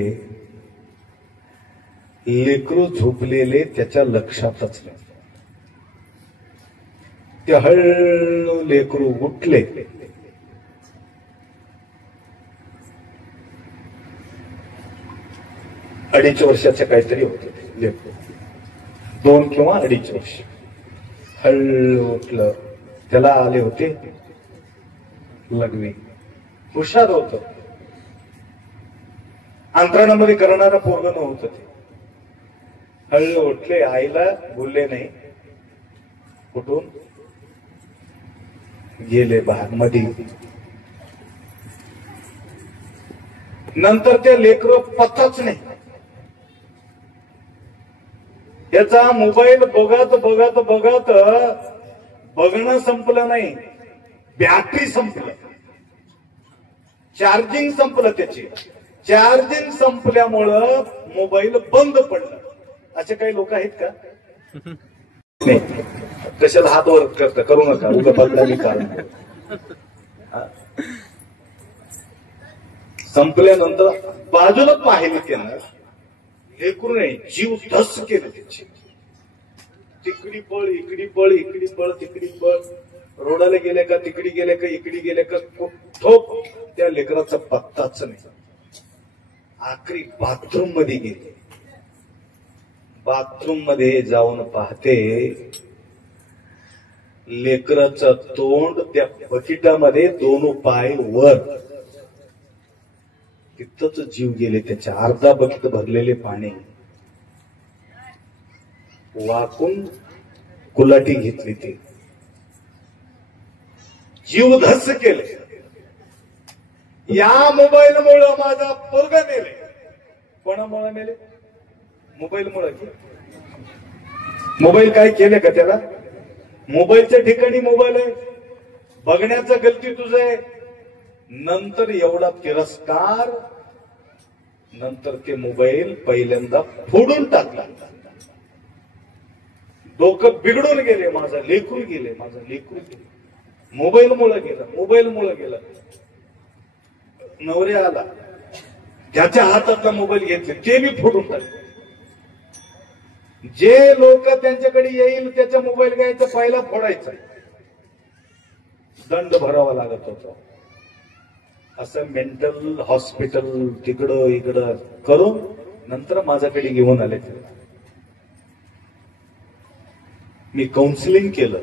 लेकरू झोपलेले त्याच्या लक्षातच नाही. ते हळू लेकरू उठले. 2.5 वर्षाचे काहीतरी होते लेकरू, 2 किंवा 2.5 वर्ष. हळू उठलं. त्याला आले होते लग्नी. हुशार होत, अंतराणामध्ये करणारा पोरग नव्हतं ते. हळू उठले. आईला बोलले नाही. कुठून गेले बाहेर मध्ये. नंतर ते लेकरं पत्ताच नाही. याचा मोबाईल बघत बघत बघत बघणं संपलं नाही, बॅटरी संपलं, चार्जिंग संपलं. त्याची चार्जिंग संपल्यामुळं मोबाईल बंद पडला. असे काही लोक आहेत का? नाही. कशाला हात वर करू नका, उगा बदलावी कारण. संपल्यानंतर बाजूला पाहिले त्यानं लेकरू नाही जीव धस केलं त्याची. तिकडी पळ इकडी पळ इकडी पळ तिकडी पळ, रोडाला गेले का तिकडी गेले का इकडी गेले का ठोक त्या लेकराचा पत्ताच नाही. आखरी बाथरूम मध्ये गेले. बाथरूम मध्ये जाऊन पाहते लेकराचं तोंड त्या बकिटामध्ये, दोन पाय वर. तिथंच जीव गेले त्याच्या. अर्धा बकेट भरलेले पाणी वाकून कुलाटी घेतली. ते जीव धस केले. या मोबाईलमुळं माझा पोरगा नेले. कोणामुळे नेले? मोबाईलमुळे. मोबाईल काय केले का त्याला? मोबाईलच्या ठिकाणी मोबाईल आहे, बघण्याचं गलती तुझं आहे. नंतर एवढा तिरस्कार, नंतर ते मोबाईल पहिल्यांदा फोडून टाकला. डोकं बिघडून गेले. माझा लेकरू गेले, माझा लेकरू गेले. मोबाईलमुळे गेलं, मोबाईलमुळे गेलं. नवरे आला, त्याच्या हातातला मोबाईल घेतले, ते मी फोडून टाकले. जे लोक त्यांच्याकडे येईल त्याचा मोबाईल घ्यायचा, पहिला फोडायचा, दंड भरावा लागत होता. असं मेंटल हॉस्पिटल तिकडं इकडं करून नंतर माझ्याकडे घेऊन आले. मी काउन्सिलिंग केलं.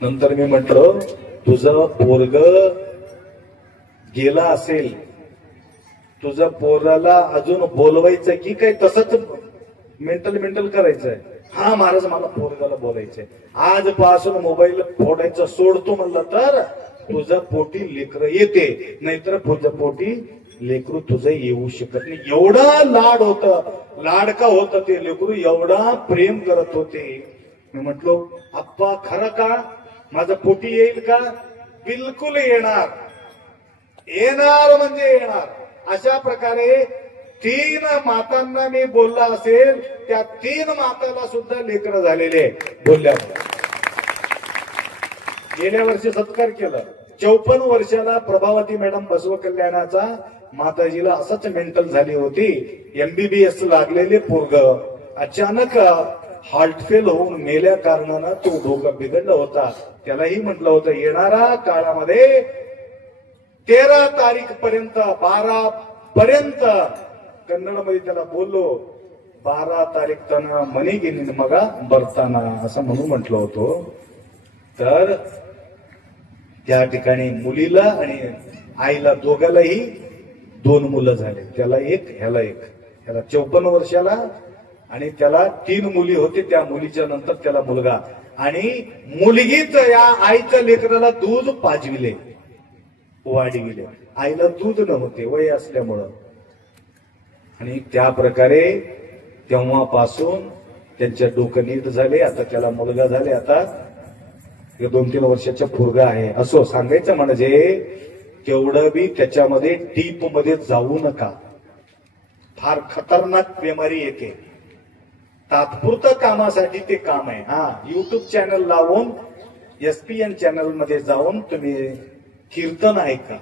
नंतर मी म्हटलं तुझं पोरग गेला असेल, तुझं पोराला अजून बोलवायचं की काय तसंच मेंटल करायचंय? हा महाराज मला पोरगाला बोलायचंय. आजपासून मोबाईल फोडायचं सोडतो म्हणलं तर तुझं पोटी लेकर येते, नाहीतर तुझं पोटी लेकरू तुझं येऊ शकत नाही. एवढा लाड होत, लाडका होत ते लेकरू, एवढा प्रेम करत होते. मी म्हटलो आप्पा खरं का माझं पोटी येईल का? बिलकुल येणार, येणार म्हणजे येणार. अशा प्रकारे 3 मातांना मी बोलला असेल, त्या 3 माताला सुद्धा लेकरं झालेले बोलल्या. गेल्या वर्षी सत्कार केला. 54 वर्षाला प्रभावती मॅडम बसव कल्याणाचा माताजीला असंच मेंटल झाली होती. MBBS लागलेले पोरग अचानक हार्ट फेल होऊन मेल्या कारणानं तो डोकं बिघडला होता. त्यालाही म्हटलं होतं येणाऱ्या काळामध्ये 13 तारीख पर्यंत, 12 पर्यंत, कन्नडमध्ये त्याला बोललो 12 तारीख तना मनेगी मगा बरताना असं म्हणून म्हटलं होतं. तर त्या ठिकाणी मुलीला आणि आईला दोघालाही 2 मुलं झाले. त्याला एक, ह्याला एक. ह्याला 54 वर्षाला आणि त्याला 3 मुली होते. त्या मुलीच्या नंतर त्याला मुलगा, आणि मुलगीच या आईच्या लेकराला दूध पाजविले, वाढविले. आईला दूध नव्हते वय असल्यामुळं. आणि त्या प्रकारे तेव्हापासून त्यांच्या डोकं नीट झाले. आता त्याला मुलगा झाले. आता 2-3 वर्षाचा पोरगा आहे. असो सांगायचं म्हणजे तेवढं बी त्याच्यामध्ये डीप मध्ये जाऊ नका. फार खतरनाक बिमारी येते. तात्पुरतं कामासाठी ते काम आहे. हा, युट्यूब चॅनल लावून SPN चॅनल मध्ये जाऊन तुम्ही कीर्तन ऐका.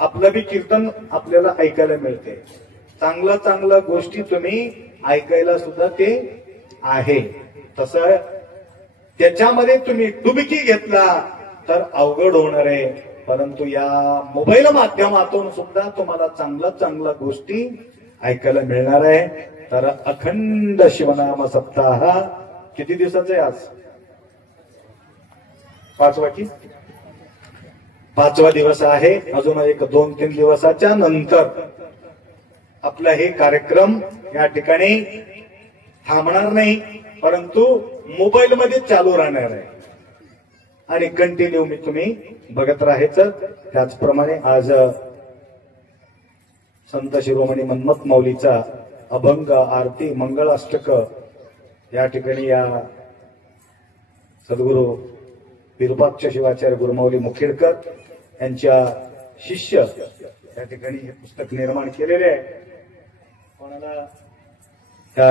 आपलं बी कीर्तन आपल्याला ऐकायला मिळते. चांगल्या गोष्टी तुम्ही ऐकायला सुद्धा ते आहे. तसं त्याच्यामध्ये तुम्ही डुबकी घेतला तर अवघड होणार आहे. परंतु या मोबाईल माध्यमातून सुद्धा तुम्हाला चांगल्या गोष्टी ऐकायला मिळणार आहे. तर अखंड शिवनाम सप्ताह किती दिवसाचा आहे आज? 5वा दिवस आहे. अजून एक 2-3 दिवसाच्या नंतर आपला हे कार्यक्रम या ठिकाणी थांबणार नाही, परंतु मोबाईल मध्ये चालू राहणार आहे आणि कंटिन्यू मी तुम्ही बघत राहायचं. त्याचप्रमाणे आज संत शिरोमणी मन्मथ माऊलीचा अभंग आरती मंगळाष्टक या ठिकाणी या सद्गुरू विरूपाक्ष शिवाचार्य गुरुमाऊली मुखेडकर यांच्या शिष्य या ठिकाणी हे पुस्तक निर्माण केलेले आहे. कोणाला त्या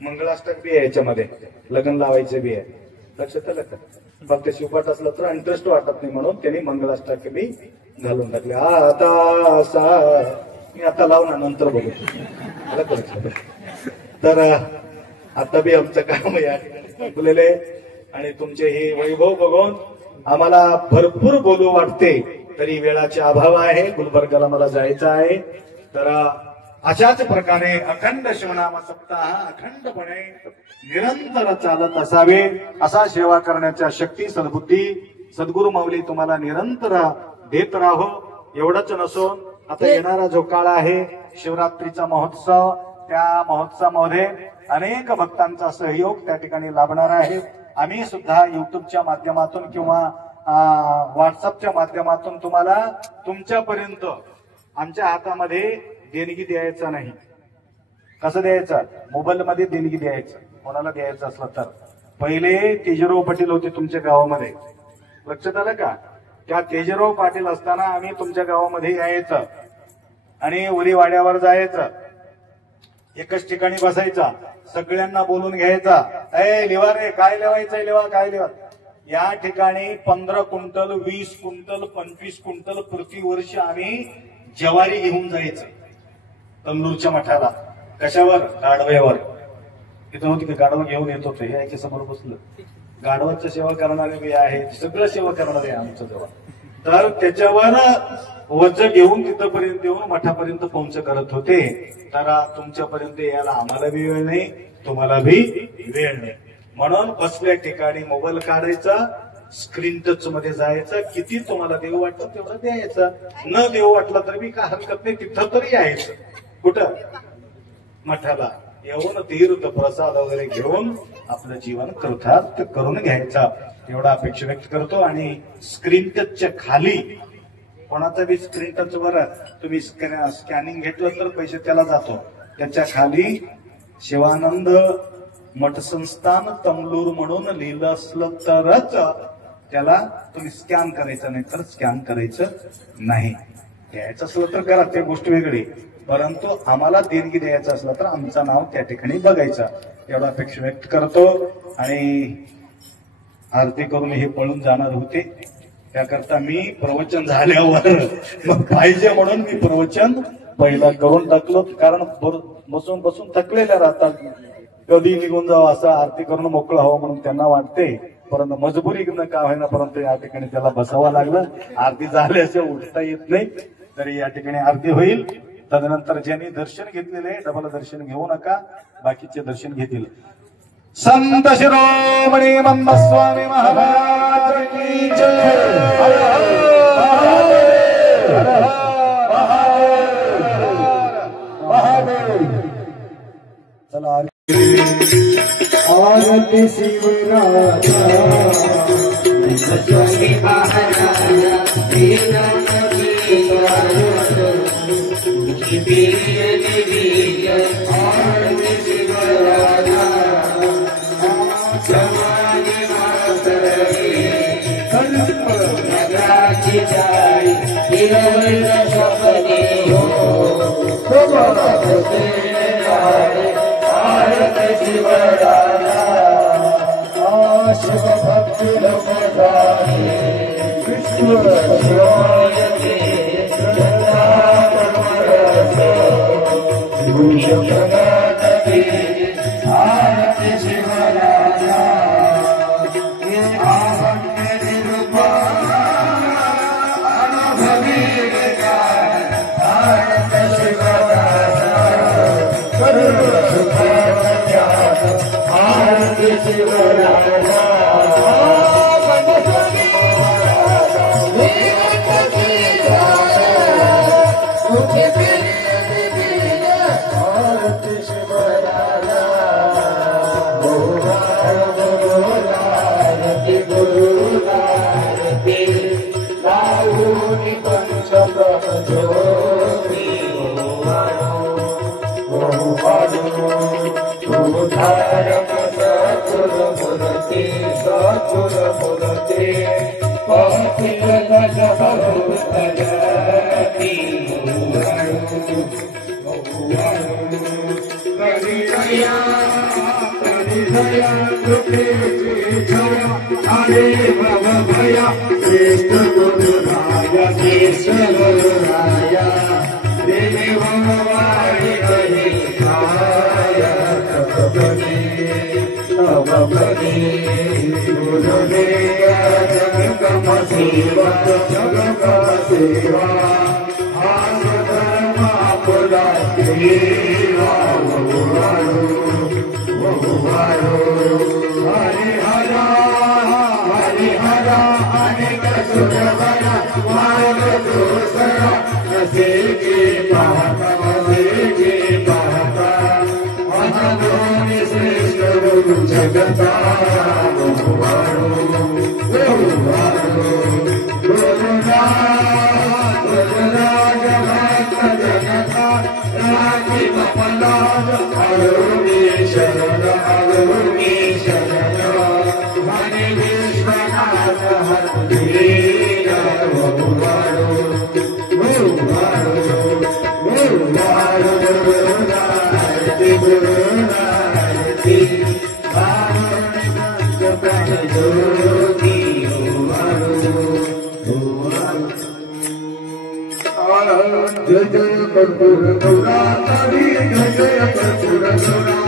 मंगळाष्टक बी आहे, याच्यामध्ये लग्न लावायचे बी आहे. लक्षात आलं का? फक्त शिवपाठ असलं तर इंटरेस्ट वाटत नाही म्हणून त्यांनी मंगलाष्टकी घालून टाकले. आता असा मी आता लावून नंतर बघू. तर आता बी आमचं काम या ठिकाणी संपलेलं आहे आणि तुमचे हे वैभव बघून आम्हाला भरपूर बोलू वाटते, तरी वेळाचे अभाव आहे. गुलबर्गाला मला जायचं आहे. तर अशाच प्रकारे अखंड शिवनाम सप्ताह अखंडपणे निरंतर चालत असावे, असा सेवा करण्याच्या शक्ती सद्बुद्धी सद्गुरु माऊली तुम्हाला निरंतर देत राहो. एवढंच नसून आता येणारा जो काळ आहे शिवरात्रीचा महोत्सव, त्या महोत्सवामध्ये अनेक भक्तांचा सहयोग त्या ठिकाणी लाभणार आहे. आम्ही सुद्धा युट्यूबच्या माध्यमातून किंवा व्हॉट्सअपच्या माध्यमातून तुम्हाला तुमच्यापर्यंत आमच्या हातामध्ये देणगी द्यायचा नाही. कसं द्यायचं? मोबाईल मध्ये देणगी द्यायचं. कोणाला द्यायचं असलं तर पहिले तेजराव पाटील होते तुमच्या गावामध्ये, लक्षात आलं का? त्या तेजराव पाटील असताना आम्ही तुमच्या गावामध्ये यायचं आणि उरी वाड्यावर जायचं, एकच ठिकाणी बसायचा, सगळ्यांना बोलून घ्यायचा, ए लिवा रे, काय लिवायचंय लिवा, काय लिवा. या ठिकाणी 15 क्विंटल 20 क्विंटल 25 क्विंटल प्रतिवर्ष आम्ही ज्वारी घेऊन जायचं तमलूरच्या मठाला. कशावर? गाढव्यावर. तिथं होती की गाढवा घेऊन येत होते, याच्या समोर बसलं. गाढवाच्या सेवा करणारे बी आहे, सगळं सेवा करणारे आमचं जवळ. तर त्याच्यावर वज घेऊन तिथपर्यंत येऊन मठापर्यंत पोहोच करत होते. तर तुमच्यापर्यंत यायला आम्हाला बी वेळ नाही, तुम्हाला बी वेळ नाही. म्हणून बसल्या ठिकाणी मोबाईल काढायचा, स्क्रीन टच मध्ये जायचं, किती तुम्हाला देऊ वाटतं तेवढं द्यायचं, न देऊ वाटलं तर बी काय हरकत नाही, तिथं तरी यायचं. कुठं? मठाला येऊन तीर्थ प्रसाद वगैरे घेऊन आपलं जीवन कृतार्थ करून घ्यायचा, एवढा अपेक्षा व्यक्त करतो. आणि स्क्रीन टचच्या खाली कोणाचा बी स्क्रीन टच वर तुम्ही स्कॅनिंग घेतलं तर पैसे त्याला जातो. त्याच्या खाली शिवानंद मठ संस्थान तमलूर म्हणून लिहिलं असलं तरच त्याला तुम्ही स्कॅन करायचं, नाही तर स्कॅन करायचं नाही. द्यायचं असलं तर करा, ते गोष्ट वेगळी, परंतु आम्हाला देणगी द्यायचं असलं तर आमचं नाव त्या ठिकाणी बघायचं, एवढा अपेक्षा व्यक्त करतो. आणि आरती करून हे पळून जाणार होते, त्याकरता मी प्रवचन झाल्यावर मग पाहिजे म्हणून मी प्रवचन पहिला करून टाकलो. कारण बसून बसून थकलेल्या राहतात, कधी निघून जावं असं आरती करून मोकळं हवं म्हणून त्यांना वाटते, परंतु मजबुरी का होईना परंतु या ठिकाणी त्याला बसावं लागलं. आरती झाल्याशिवाय उठता येत नाही, तरी या ठिकाणी आरती होईल. तदनंतर ज्यांनी दर्शन घेतलेले डबल दर्शन घेऊ नका, बाकीचे दर्शन घेतील. संत शिरोमणी मंदस्वामी महाराज की जय. चला आरती शिवराजा Hare दया दुखेची छया हरे भव भया श्रेष्ठ गुरुराया श्रेष्ठ गुरुराया देव वाणी कहे छाया तपबने गुरुदेव जगम सेवा जगम सेवा आस धर्मा पुरा देवा हरे हरा अनेक सुरवरा मार्ग दोसरा नसे के पाता मनोनि श्रेष्ठ गुरु जगता गुरुराज भक्त जनता राखी ममलाज अरुणी शरण हरे विश्वनाथ हरे जय जय कर्पूर गौरा हरि जय जय कर्पूर गौरा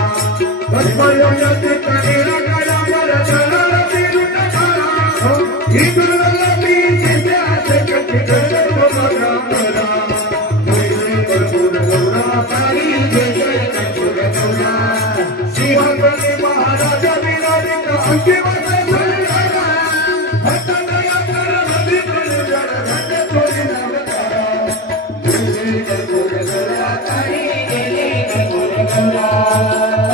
कर्पूरयति कनेरा गला वरदला तिरुनकारा इदुरलति सिद्धाते कति जय भगवान करा जय जय कर्पूर गौरा हरि जय जय कर्पूर गौरा सिंहगणि महाराज विराज का अंतिम संहारा भक्तया कर हरि जन घट तोरि नमस्कार कर्पूर गौरा हरि जय जय कर्पूर गौरा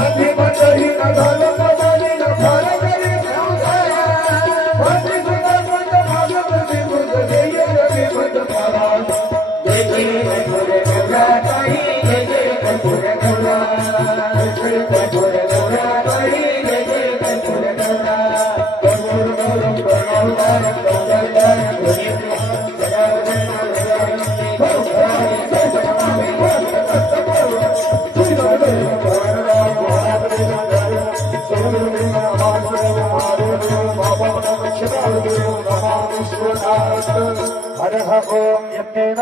अभिमतहि नदल पदनि न फरगरि संसारा भक्ति सुंदर भागवत विभुत जय रवि भट महाराज जय जय कर्पूर गौरा हरि जय जय कर्पूर गौरा जय जय कर्पूर गौरा हरि जय जय कर्पूर गौरा कर्पूर गौरम प्रणवतारम गौरवतारम हर ओम यज्ञेन